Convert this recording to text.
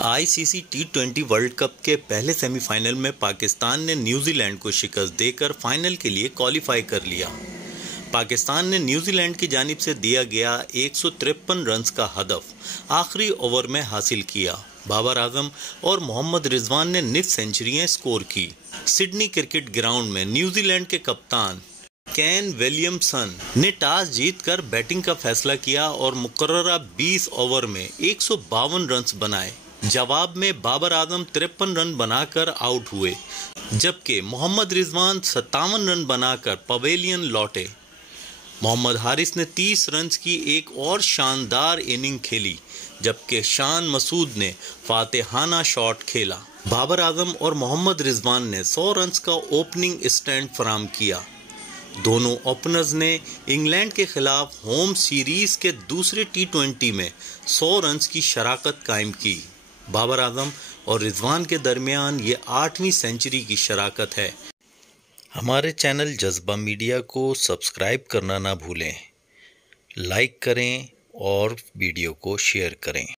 ICC टी20 world cup के पहले semifinal में पाकिस्तान ने न्यूजीलैंड को शिकस्त देकर फाइनल के लिए क्वालिफाई कर लिया। पाकिस्तान ने न्यूजीलैंड की जानिब से दिया गया 153 रन्स का हदफ आखिरी ओवर में हासिल किया। बाबर आजम और मोहम्मद रिजवान ने निफ सेंचुरियां स्कोर की। सिडनी क्रिकेट ग्राउंड में न्यूजीलैंड के कप्तान केन विलियमसन ने टॉस जीतकर बैटिंग का फैसला किया और मुकर्ररा 20 ओवर में 152 रन्स बनाए। जवाब में बाबर आजम 53 रन बनाकर आउट हुए, जबकि मोहम्मद रिजवान 57 रन बनाकर पवेलियन लौटे। मोहम्मद हारिस ने 30 रन की एक और शानदार इनिंग खेली, जबकि शान मसूद ने फातेहाना शॉट खेला। बाबर आजम और मोहम्मद रिजवान ने 100 रन का ओपनिंग स्टैंड फराहम किया। दोनों ओपनर्स ने इंग्लैंड के खिलाफ होम सीरीज के दूसरे टी20 में 100 रन की शराकत कायम की। बाबर आजम और रिजवान के दरमियान ये 8वीं सेंचुरी की शराकत है। हमारे चैनल जज्बा मीडिया को सब्सक्राइब करना ना भूलें, लाइक करें और वीडियो को शेयर करें।